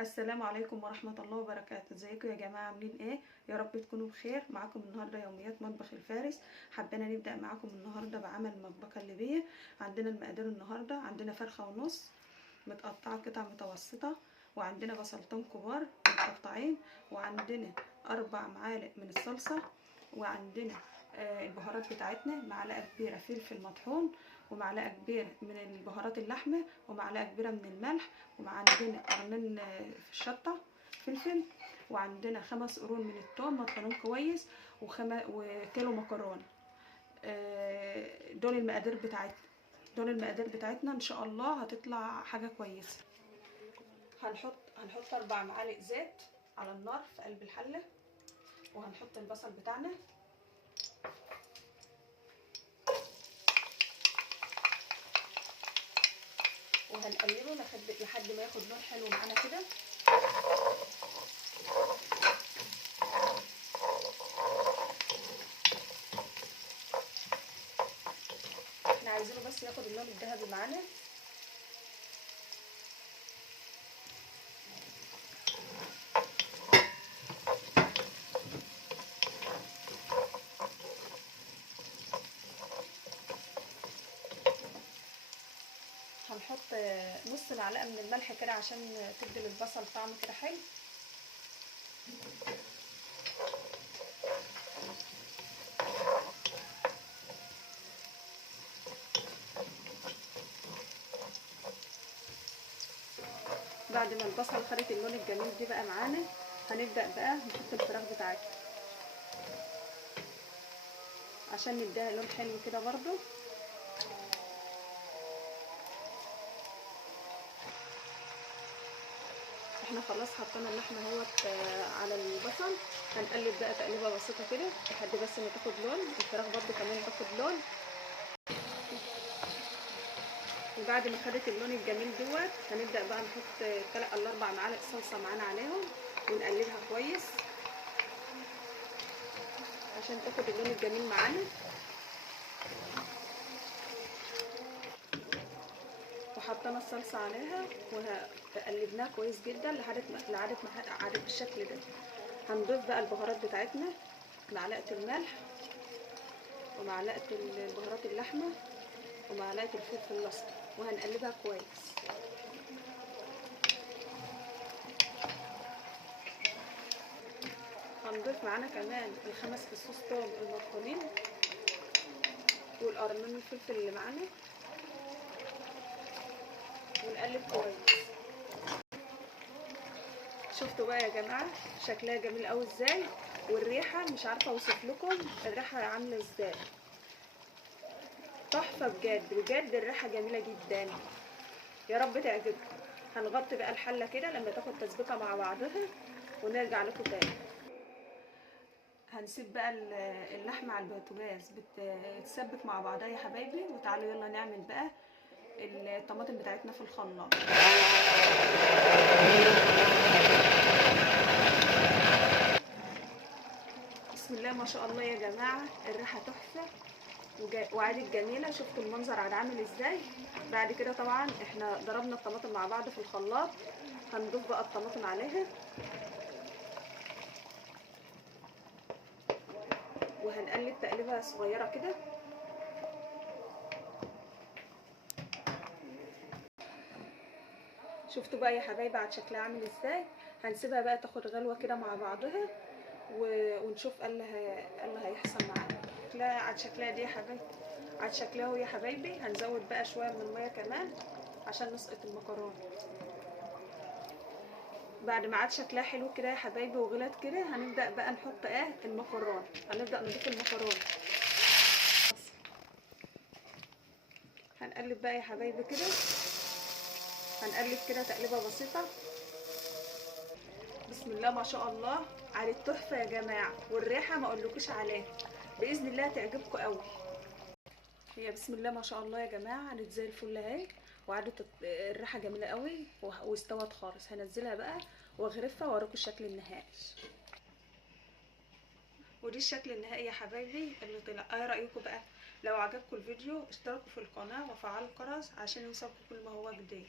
السلام عليكم ورحمة الله وبركاته. ازيكم يا جماعة، عاملين ايه؟ يا رب تكونوا بخير. معاكم النهاردة يوميات مطبخ الفارس. حبينا نبدأ معاكم النهاردة بعمل المطبخة الليبية. عندنا المقادير النهاردة: عندنا فرخة ونص متقطعة قطع متوسطة، وعندنا بصلتين كبار متقطعين، وعندنا 4 معالق من الصلصة، وعندنا البهارات بتاعتنا: معلقة كبيرة فلفل مطحون، ومعلقة كبيرة من البهارات اللحمة، ومعلقة كبيرة من الملح، وعندنا قرنين شطة فلفل، وعندنا 5 قرون من الثوم مطحونين كويس، وكيلو مكرونة. دول المقادير بتاعتنا ان شاء الله هتطلع حاجة كويسة. هنحط 4 معالق زيت على النار في قلب الحلة، وهنحط البصل بتاعنا، وهنقلبه لحد ما ياخد لون حلو معانا كده. احنا عايزينه بس ياخد اللون الذهبي معانا. هنحط نص معلقه من الملح كده عشان تدي للبصل طعم كده حلو. بعد ما البصل خدت اللون الجميل دي بقى معانا، هنبدا بقى نحط الفراخ بتاعتنا عشان نديها لون حلو كده برضو. احنا خلاص حطينا اللحمه اهوت على البصل. هنقلب بقى تقليبه بسيطه كده لحد بس ما تاخد لون الفراخ برضو كمان تاخد لون. وبعد ما خدت اللون الجميل دوت، هنبدا بقى نحط 3 ولا 4 معالق صلصه معانا عليهم، ونقلبها كويس عشان تاخد اللون الجميل معانا. وحطينا الصلصه عليها وقلبناها كويس جدا لحد بالشكل ده. هنضيف بقى البهارات بتاعتنا: معلقه الملح، ومعلقه البهارات اللحمه، ومعلقه الفلفل الاسمر، وهنقلبها كويس. هنضيف معانا كمان ال5 فصوص ثوم المطحونين، والقرنين الفلفل اللي معانا، ونقلب كويس. شفتوا بقى يا جماعه شكلها جميل قوي ازاي، والريحه مش عارفه اوصف لكم الريحه عامله ازاي، تحفه بجد بجد. الريحه جميله جدا، يا رب تعجبكم. هنغطي بقى الحله كده لما تاخد تسبيكه مع بعضها، ونرجع لكم تاني. هنسيب بقى اللحمه على البوتاجاز بتتسبك مع بعضها يا حبايبي، وتعالوا يلا نعمل بقى الطماطم بتاعتنا في الخلاط. بسم الله ما شاء الله يا جماعه، الريحه تحفه وعادت جميله. شفتوا المنظر عامل ازاي. بعد كده طبعا احنا ضربنا الطماطم مع بعض في الخلاط. هنضيف بقى الطماطم عليها، وهنقلب تقليبه صغيره كده. شفتوا بقى يا حبايبي عاد شكلها عامل ازاي. هنسيبها بقى تاخد غلوه كده مع بعضها، ونشوف ايه اللي هيحصل معانا. عاد شكلها دي يا حبايبي، عاد شكلها اهو يا حبايبي. هنزود بقى شويه من الميه كمان عشان نسقط المكرونه. بعد ما عاد شكلها حلو كده يا حبايبي وغلت كده، هنبدا بقى نحط المكرونه. هنبدا نضيف المكرونه. هنقلب بقى يا حبايبي كده، هنقلب كده تقليبه بسيطه. بسم الله ما شاء الله، على التحفه يا جماعه، والريحه ما اقولكوش عليها. باذن الله هتعجبكم قوي. هي بسم الله ما شاء الله يا جماعه، عادت زي الفل اهي، وعادت الريحه جميله قوي واستوت خالص. هنزلها بقى واغرفها واوريكم الشكل النهائي. ودي الشكل النهائي يا حبايبي اللي طلع. ايه رايكم بقى؟ لو عجبكم الفيديو اشتركوا في القناه وفعلوا الجرس عشان يوصلكم كل ما هو جديد.